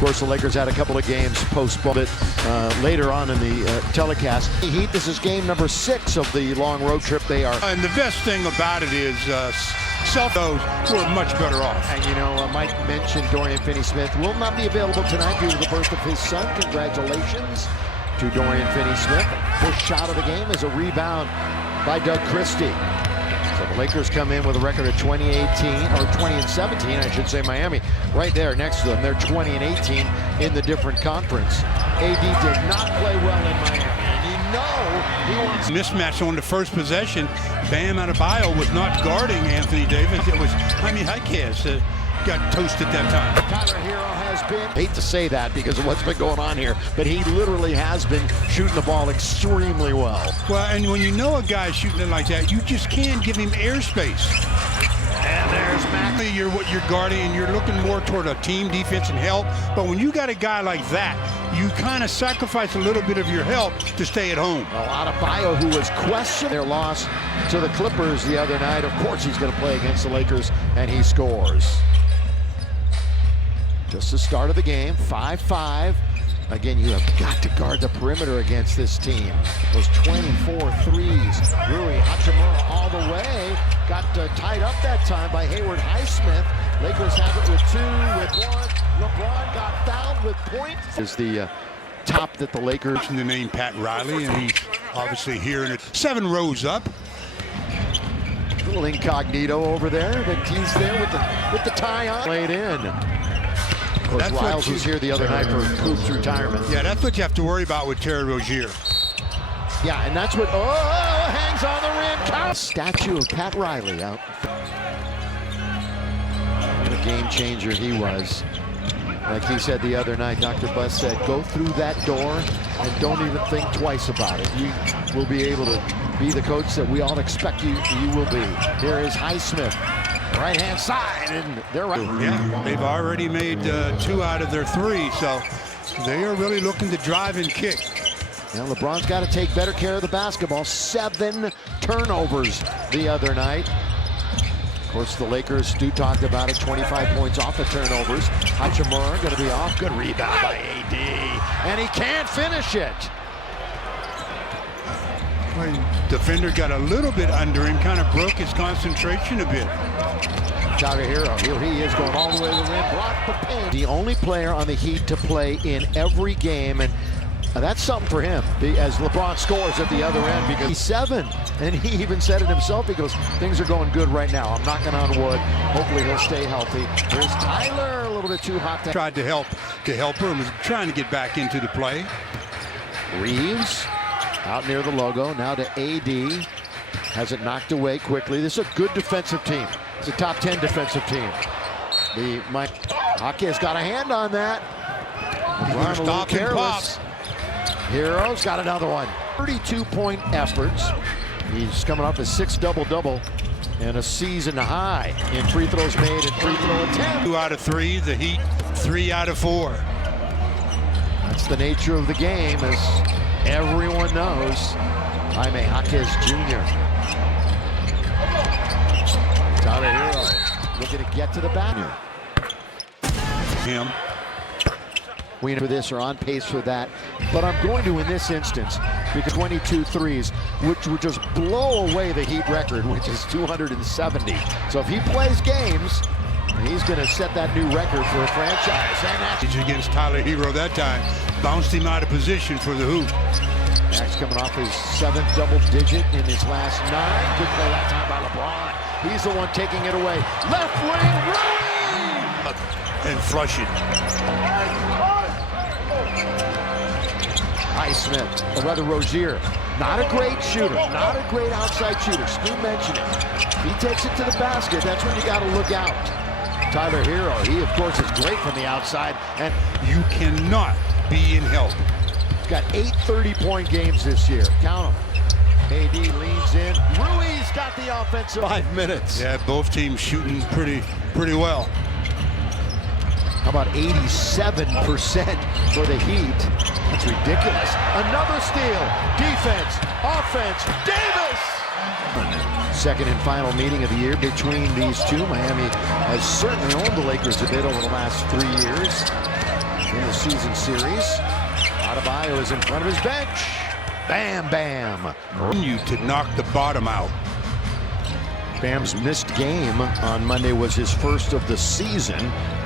course, the Lakers had a couple of games postponed later on in the telecast. Heat, this is game number 6 of the long road trip they are. And the best thing about it is those who are much better off. And you know, Mike mentioned Dorian Finney-Smith will not be available tonight due to the birth of his son. Congratulations to Dorian Finney-Smith. First shot of the game is a rebound by Doug Christie. So the Lakers come in with a record of 20-18, or 20-17, I should say. Miami right there next to them. They're 20-18 in the different conference. AD did not play well in Miami. And you know he wants mismatch on the first possession. Bam Adebayo was not guarding Anthony Davis. It was Jaime Jaquez got toasted that time. Tyler Hero has been, hate to say that because of what's been going on here, but he literally has been shooting the ball extremely well. Well, and when you know a guy's shooting it like that, you just can't give him airspace. And there's Max. You're what you're guarding, and you're looking more toward a team defense and help. But when you got a guy like that, you kind of sacrifice a little bit of your help to stay at home. Adebayo, who was questioned their loss to the Clippers the other night, of course he's going to play against the Lakers, and he scores. Just the start of the game, 5-5. Again, you have got to guard the perimeter against this team. Those 24 threes. Rui Hachimura all the way. Got tied up that time by Hayward Highsmith. Lakers have it with 2, with 1. LeBron got fouled with point. Is the top that the Lakers. The name Pat Riley, and he's obviously hearing it. 7 rows up. Little incognito over there, but he's there with the tie on. Laid in. Of course, Lyles was here the other night for Coop's retirement. Yeah, that's what you have to worry about with Terry Rozier. Yeah, and that's what, hangs on the rim. Count. Statue of Pat Riley out. What a game changer he was. Like he said the other night, Dr. Buss said, go through that door and don't even think twice about it. You will be able to be the coach that we all expect you will be. Here is Highsmith. Right-hand side, and they're right. Yeah, they've already made 2 out of their 3, so they are really looking to drive and kick. Now LeBron's got to take better care of the basketball. 7 turnovers the other night. Of course, the Lakers, Stu talked about it, 25 points off the turnovers. Hachimura going to be off. Good rebound by AD, and he can't finish it. Defender got a little bit under him, kind of broke his concentration a bit. Tyler Hero, here he is going all the way to the rim, blocked the paint. The only player on the Heat to play in every game, and that's something for him, as LeBron scores at the other end, because he's 7, and he even said it himself. He goes, things are going good right now. I'm knocking on wood. Hopefully he'll stay healthy. Here's Tyler, a little bit too hot. Tried to help her, was trying to get back into the play. Reeves out near the logo, now to AD. Has it knocked away quickly. This is a good defensive team. It's a top 10 defensive team. Hockey has got a hand on that. LeBron a little careless. Hero's got another one. 32-point efforts. He's coming off his 6th double-double and a season high in free throws made and free throw attempts. 2 out of 3, the Heat 3 out of 4. That's the nature of the game, as everyone knows. Jaime Jaquez Jr. Tyler Hero looking to get to the banner. Him. We know this or on pace for that, but I'm going to in this instance because 22 threes, which would just blow away the Heat record, which is 270. So if he plays games, he's going to set that new record for a franchise. And that's against Tyler Hero that time, bounced him out of position for the hoop. Max coming off his 7th double digit in his last 9. Good play that time by LeBron. He's the one taking it away. Left wing, Rui! And flush it. Highsmith, or rather Rozier, not a great shooter, not a great outside shooter. Stu mentioned it. If he takes it to the basket, that's when you got to look out. Tyler Hero, he of course is great from the outside, and you cannot be in help. He's got 8 30-point games this year. Count them. AD leans in. Rui's got the offensive 5 minutes. Yeah, both teams shooting pretty well. How about 87% for the Heat? That's ridiculous. Another steal. Defense, offense, Davis! Second and final meeting of the year between these two. Miami has certainly owned the Lakers a bit over the last 3 years. postseason series. Adebayo is in front of his bench. Bam, bam. You to knock the bottom out. Bam's missed game on Monday was his first of the season.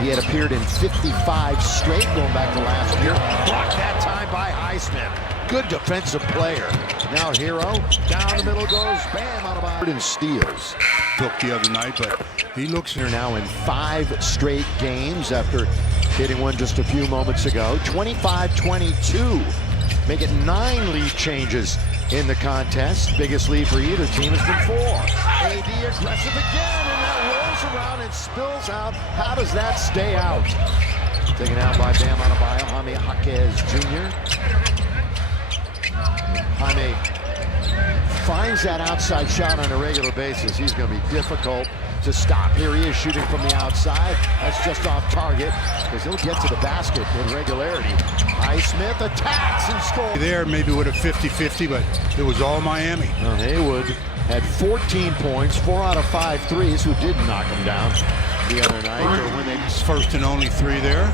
He had appeared in 55 straight going back to last year. Blocked that time by Highsmith. Good defensive player. Now Hero, down the middle goes Bam Adebayo and steals. Took the other night, but he looks They're now in 5 straight games after hitting one just a few moments ago. 25-22. Make it 9 lead changes in the contest. Biggest lead for either team has been 4. AD aggressive again, and that rolls around and spills out. How does that stay out? Taken out by Bam Adebayo, Jaime Jaquez Jr. Jaime finds that outside shot on a regular basis. He's going to be difficult to stop. Here he is shooting from the outside. That's just off target because he'll get to the basket with regularity. Highsmith attacks and scores. there maybe would have 50-50, but it was all Miami. Well, Haywood had 14 points, 4 out of 5 threes, who did knock him down the other night. Or when they First and only 3 there.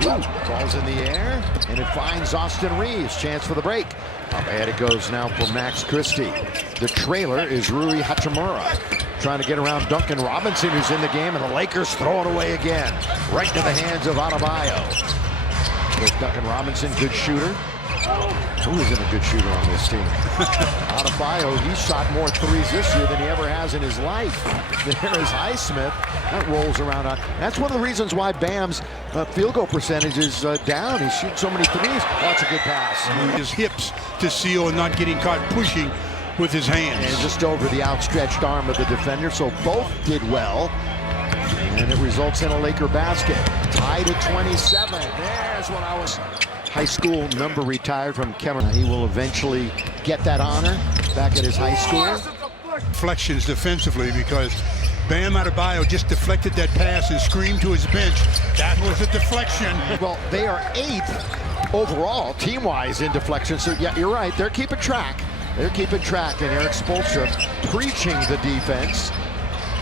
Ball's in the air, and it finds Austin Reeves. Chance for the break. Up ahead it goes now for Max Christie. The trailer is Rui Hachimura. Trying to get around Duncan Robinson, who's in the game, and the Lakers throw it away again. Right into the hands of Adebayo. There's Duncan Robinson, good shooter. Who isn't a good shooter on this team? Adebayo, he shot more threes this year than he ever has in his life. There is Highsmith. That rolls around. That's one of the reasons why Bam's field goal percentage is down. He shoots so many threes. That's a good pass. His hips to seal and not getting caught pushing with his hands. And just over the outstretched arm of the defender, so both did well. And it results in a Laker basket. Tied at 27. There's what I was. High school number retired from Kevin. He will eventually get that honor back at his high school. Deflections defensively because Bam Adebayo just deflected that pass and screamed to his bench. That was a deflection. Well, they are 8th overall, team-wise, in deflection. So, yeah, you're right. They're keeping track. They're keeping track. And Eric Spoelstra preaching the defense.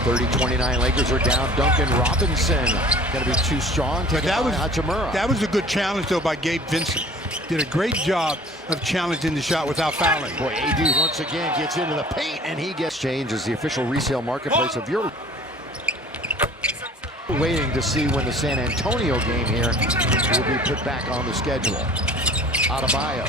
30-29 Lakers are down. Duncan Robinson going to be too strong. That was Hachimura. That was a good challenge, though, by Gabe Vincent. Did a great job of challenging the shot without fouling. Boy, AD once again gets into the paint, and he gets changed as the official resale marketplace of your. Waiting to see when the San Antonio game here will be put back on the schedule. Adebayo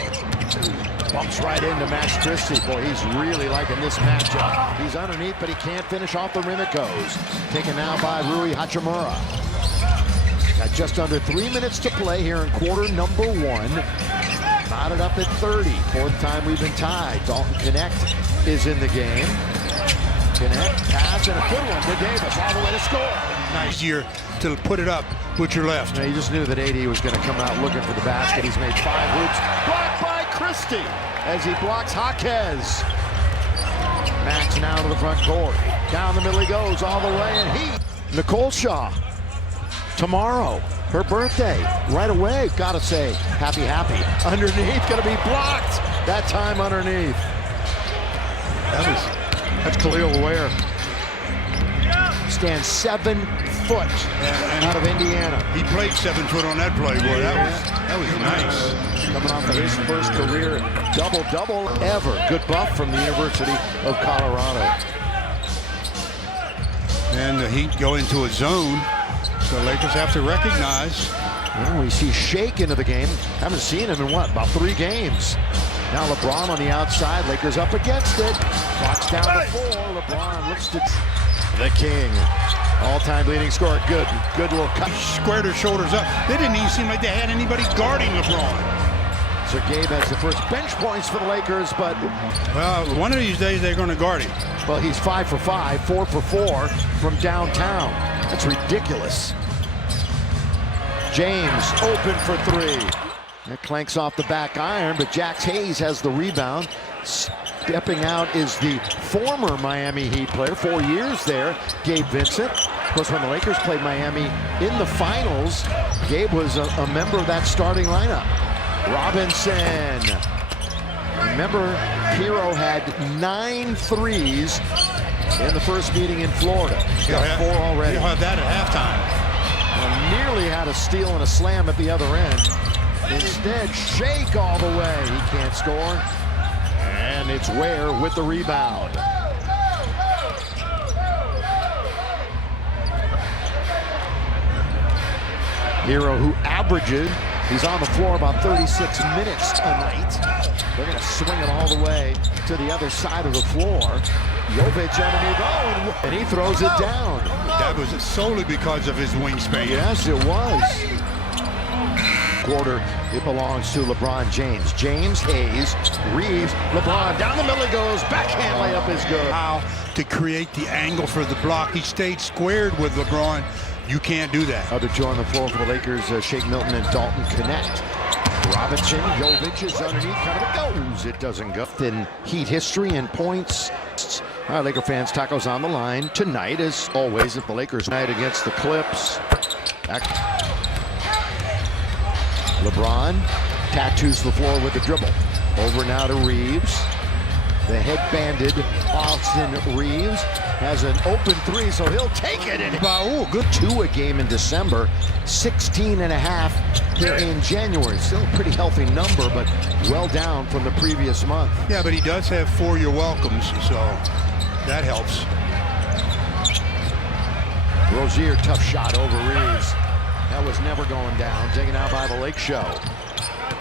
bumps right into Max Christie. Boy, he's really liking this matchup. He's underneath, but he can't finish off the rim. It goes. Taken now by Rui Hachimura. Got just under 3 minutes to play here in quarter number 1. Knotted up at 30. 4th time we've been tied. Dalton Connect is in the game. Connect, pass, and a good one to Davis. All the way to score. Nice year to put it up with your left. You just knew that AD was going to come out looking for the basket. He's made 5 hoops. Blocked by Christie as he blocks Jaquez. Max now to the front court. Down the middle he goes all the way, and Nicole Shaw. Tomorrow, her birthday, right away, gotta say, happy. Underneath, gonna be blocked. That time underneath. That's Khalil Ware. Stands 7 foot out of Indiana. He played 7 foot on that play, boy. That was nice. Coming off of his first career double-double ever. Good buff from the University of Colorado. And the Heat go into a zone. The Lakers have to recognize. Well, we see Shake into the game. Haven't seen him in what, about 3 games. Now LeBron on the outside. Lakers up against it. Clock's down to 4. LeBron looks to the King. All-time leading scorer. Good little cut. Squared her shoulders up. They didn't even seem like they had anybody guarding LeBron. So Gabe has the first bench points for the Lakers, but well, one of these days they're going to guard him. Well, he's 5 for 5, 4 for 4 from downtown. That's ridiculous. James open for 3. That clanks off the back iron, but Jax Hayes has the rebound. Stepping out is the former Miami Heat player, 4 years there, Gabe Vincent. Of course, when the Lakers played Miami in the finals, Gabe was a member of that starting lineup. Robinson. Remember, Hero had 9 threes in the first meeting in Florida. He's got 4 already. He'll have that at halftime. Well, nearly had a steal and a slam at the other end. Instead, Shake all the way. He can't score. And it's Ware with the rebound. Hero, who averages, he's on the floor about 36 minutes tonight. They're going to swing it all the way to the other side of the floor. Jovic underneath, and he throws it down. That was solely because of his wingspan. Yes, it was. Quarter, it belongs to LeBron James. James, Hayes, Reeves, LeBron, down the middle he goes. Backhand layup is good. How to create the angle for the block. He stayed squared with LeBron. You can't do that. Other two on the floor for the Lakers, Shake Milton and Dalton connect. Robinson, Jovic is underneath, kind of goes. It doesn't go. In Heat history and points. All right, Laker fans, tacos on the line tonight, as always, at the Lakers night against the Clips. LeBron tattoos the floor with the dribble. Over now to Reeves. The head-banded Austin Reeves has an open three, so he'll take it. And good 2 a game in December, 16 and a half here in January. Still a pretty healthy number, but well down from the previous month. Yeah, but he does have 4 year welcomes, so that helps. Rozier, tough shot over Reeves. That was never going down. Taken out by the Lake Show.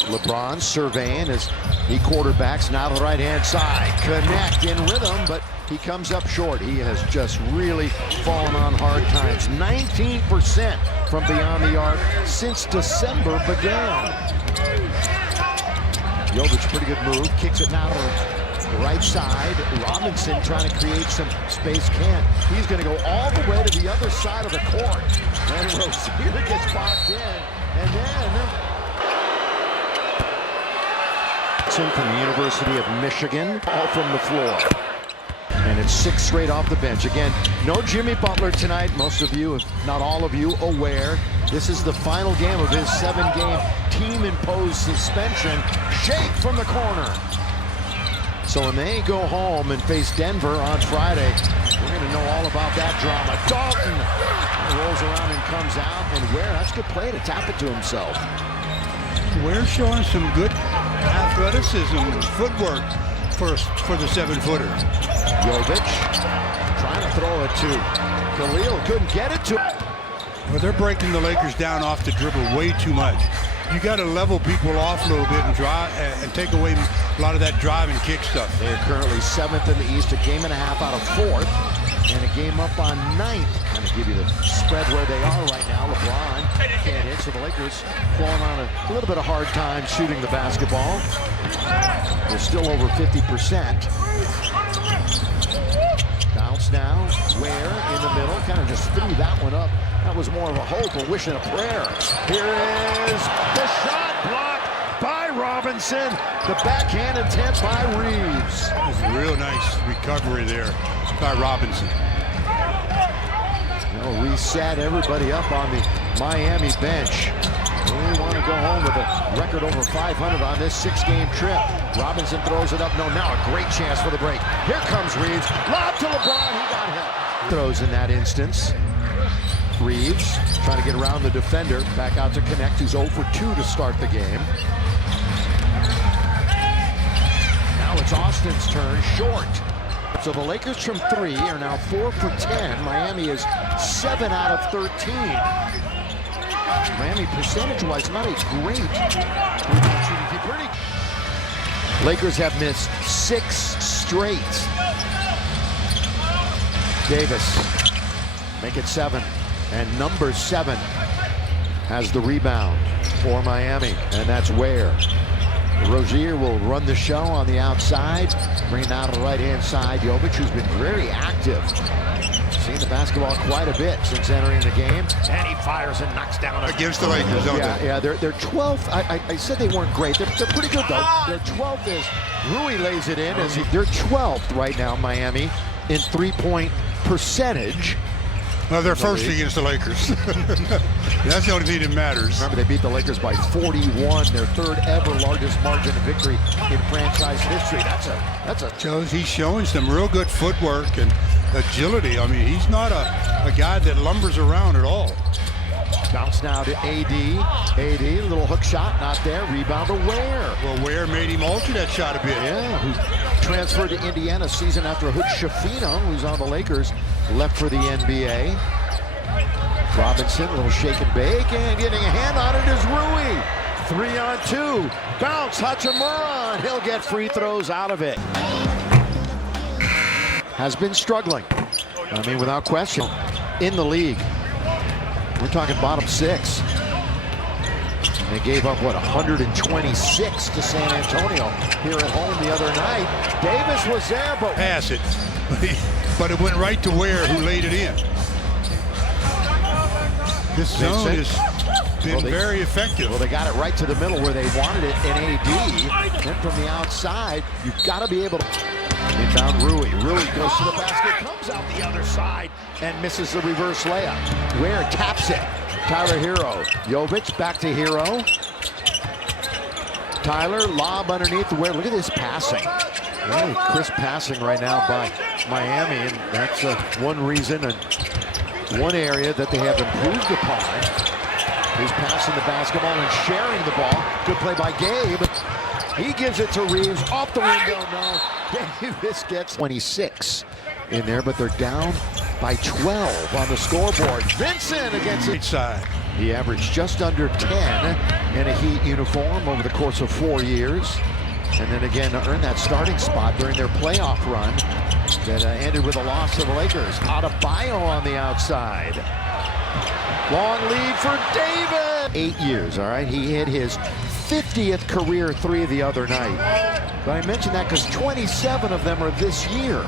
LeBron surveying as he quarterbacks now to the right-hand side. Connect in rhythm, but he comes up short. He has just really fallen on hard times. 19% from beyond the arc since December began. Jovic, pretty good move. Kicks it now to the right side. Robinson trying to create some space. Can't. He's going to go all the way to the other side of the court. And Rozier gets boxed in. And then from the University of Michigan, all from the floor. And it's 6 straight off the bench. Again, no Jimmy Butler tonight. Most of you, if not all of you, aware. This is the final game of his 7-game team-imposed suspension. Shake from the corner. So when they go home and face Denver on Friday, we're going to know all about that drama. Dalton rolls around and comes out. And Ware, that's a good play to tap it to himself. Ware's showing some good athleticism and footwork for the 7-footer. Jovic trying to throw it to Khalil, couldn't get it to him. Well, they're breaking the Lakers down off the dribble way too much. You got to level people off a little bit and drive and take away a lot of that drive and kick stuff. They are currently 7th in the East, a game and a half out of 4th, and a game up on 9th. Kind of give you the spread where they are right now. LeBron can't hit, so the Lakers falling on a little bit of hard time shooting the basketball. They're still over 50%. Bounce now, Ware in the middle, kind of just threw that one up. That was more of a hope, a wish and a prayer. Here is the shot blocked by Robinson. The backhand attempt by Reeves. That was a real nice recovery there by Robinson. They'll reset everybody up on the Miami bench. We want to go home with a record over 500 on this 6-game trip. Robinson throws it up. No, now a great chance for the break. Here comes Reeves. Lob to LeBron. He got hit. Throws in that instance. Reeves trying to get around the defender. Back out to connect. He's 0 for 2 to start the game. Now it's Austin's turn. Short. So the Lakers from 3 are now 4 for 10. Miami is 7 out of 13. Miami percentage-wise not a great rebound. Lakers have missed 6 straight. Davis make it 7, and number 7 has the rebound for Miami, and that's Ware. Rozier will run the show on the outside, bring it out to the right-hand side. Jovic, who's been very active, seen the basketball quite a bit since entering the game, and he fires and knocks down against the Lakers, don't they? Yeah, they're 12th. I said they weren't great. They're pretty good though. Their 12th is Rui lays it in as they're 12th right now, Miami, in 3-point percentage. Well, they're first against the Lakers. That's the only thing that matters. Remember, they beat the Lakers by 41, their 3rd ever largest margin of victory in franchise history. That's a. He's showing some real good footwork and agility. I mean, he's not a guy that lumbers around at all. Bounce now to AD. AD, little hook shot, not there. Rebound to Ware. Well, Ware made him alter that shot a bit. Yeah, who transferred to Indiana season after Hood Schifino, who's on the Lakers, left for the NBA. Robinson, a little shake and bake, and getting a hand on it is Rui. 3-on-2. Bounce, Hachimura, and he'll get free throws out of it. Has been struggling. I mean, without question, in the league. We're talking bottom 6. They gave up, what, 126 to San Antonio here at home the other night. Davis was there, but... Pass it. But it went right to Ware, who laid it in. This zone has been very effective. Well, they got it right to the middle where they wanted it in AD. Then from the outside, you've got to be able to... Inbound Rui. Rui goes to the basket, comes out the other side, and misses the reverse layup. Ware taps it. Tyler Hero. Jovic back to Hero. Tyler, lob underneath Ware. Look at this passing. Really crisp passing right now by Miami, and that's one reason and one area that they have improved upon is passing the basketball and sharing the ball. Good play by Gabe. He gives it to Reeves, off the window, no. Davis gets 26 in there, but they're down by 12 on the scoreboard. Vincent against Right side. He averaged just under 10 in a Heat uniform over the course of 4 years. And then again, earned that starting spot during their playoff run that ended with a loss to the Lakers. Adebayo on the outside. Long lead for Davis. 8 years, all right? He hit his 50th career 3 the other night. But I mention that because 27 of them are this year.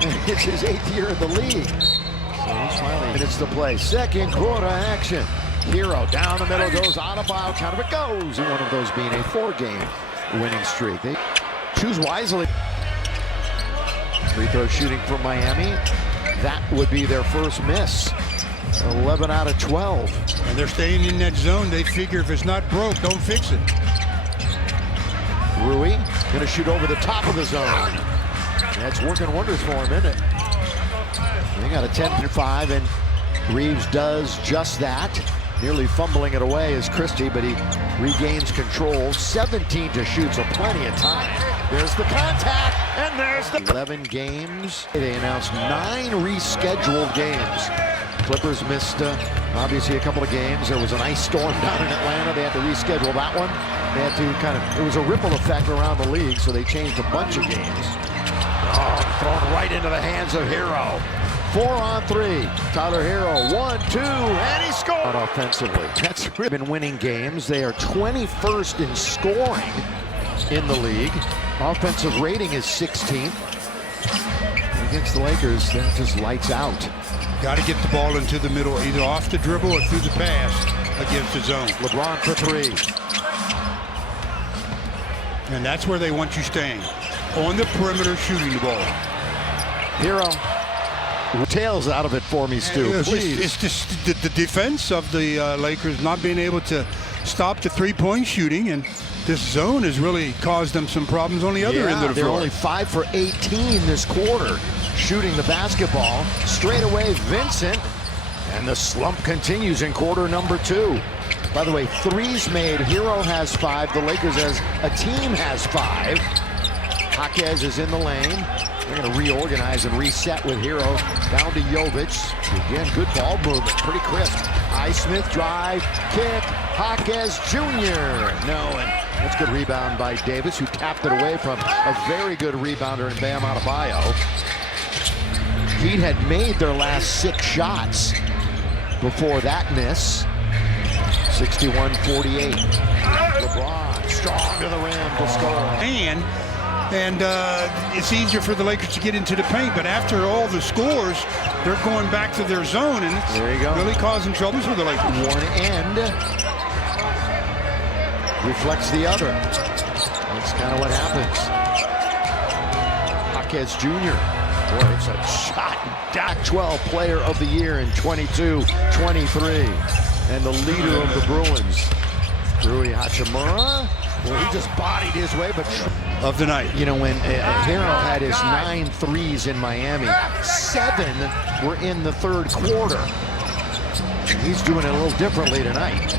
And it's his 8th year in the league. So he's finally minutes to play. Second quarter action. Hero down the middle, goes Adebayo, count of it goes. One of those being a 4-game winning streak. They choose wisely. Free throw shooting from Miami. That would be their first miss. 11 out of 12. And they're staying in that zone. They figure if it's not broke, don't fix it. Rui going to shoot over the top of the zone. That's working wonders for him, isn't it? They got a 10-5, and Reeves does just that. Nearly fumbling it away is Christie, but he regains control. 17 to shoot, so plenty of time. There's the contact, and there's the 11 games. They announced 9 rescheduled games. Clippers missed, obviously, a couple of games. There was an ice storm down in Atlanta. They had to reschedule that one. They had to it was a ripple effect around the league, so they changed a bunch of games. Oh, thrown right into the hands of Hero. 4-on-3. Tyler Hero, 1-2, and he scored. Offensively, that's really been winning games. They are 21st in scoring in the league. Offensive rating is 16th. Against the Lakers, that just lights out. Got to get the ball into the middle, either off the dribble or through the pass against the zone. LeBron for 3. And that's where they want you staying. On the perimeter, shooting the ball. Hero. Tails out of it for me, Stu. It's just the defense of the Lakers not being able to stop the three-point shooting, and this zone has really caused them some problems on the other end of the they're floor. only 5 for 18 this quarter, shooting the basketball. Straight away, Vincent, and the slump continues in quarter number 2. By the way, threes made. Hero has 5. The Lakers as a team has 5. Jaquez is in the lane. They're going to reorganize and reset with Hero down to Jovic. Again, good ball movement, pretty crisp. Highsmith drive, kick, Jaquez Jr. No, and that's good rebound by Davis, who tapped it away from a very good rebounder in Bam Adebayo. Heat had made their last 6 shots before that miss. 61-48. LeBron strong to the rim to score. And it's easier for the Lakers to get into the paint, but after all the scores, they're going back to their zone, and it's really causing troubles for the Lakers. One end reflects the other. That's kind of what happens. Jaquez Jr. Boy, it's a shot. Dak 12 Player of the Year in 22-23, and the leader of the Bruins, Rui Hachimura. Well, he just bodied his way, but of the night. You know, when Hero had his 9 threes in Miami, 7 were in the third quarter. He's doing it a little differently tonight.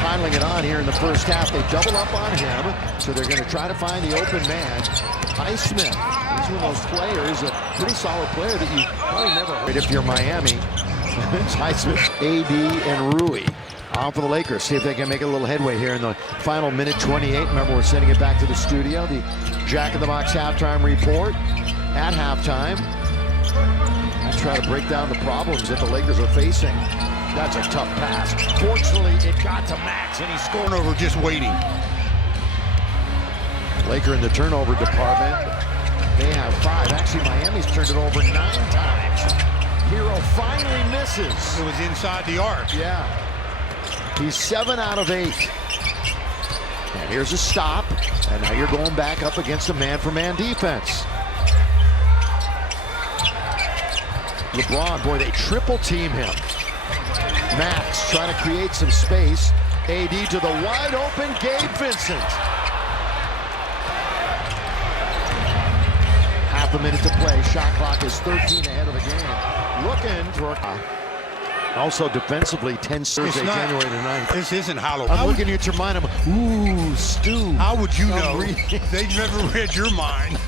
Piling it on here in the first half. They double up on him, so they're going to try to find the open man. Highsmith, he's one of those players, a pretty solid player that you probably never heard if you're Miami. It's Highsmith, AD, and Rui on for the Lakers. See if they can make a little headway here in the final minute 28. Remember, we're sending it back to the studio. The Jack in the Box halftime report at halftime. I try to break down the problems that the Lakers are facing. That's a tough pass. Fortunately, it got to Max, and he's scoring over Just waiting. Laker in the turnover department. They have 5. Actually, Miami's turned it over 9 times. Hero finally misses. It was inside the arc. Yeah. He's 7 out of 8. And here's a stop. And now you're going back up against a man-for-man defense. LeBron, boy, they triple team him. Max trying to create some space. AD to the wide open Gabe Vincent. Half a minute to play. Shot clock is 13 ahead of the game. Looking for also defensively 10 serves January 9th. This isn't Halloween. I'm looking at your mind. Ooh, Stu. How would you know? They've never read your mind.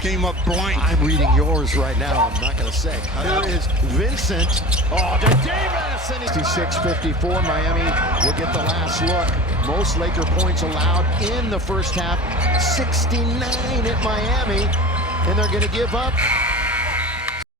Came up blank. I'm reading yours right now. I'm not going to say. Here is Vincent. Oh, to Davis. 56-54. Miami will get the last look. Most Laker points allowed in the first half. 69 at Miami. And they're going to give up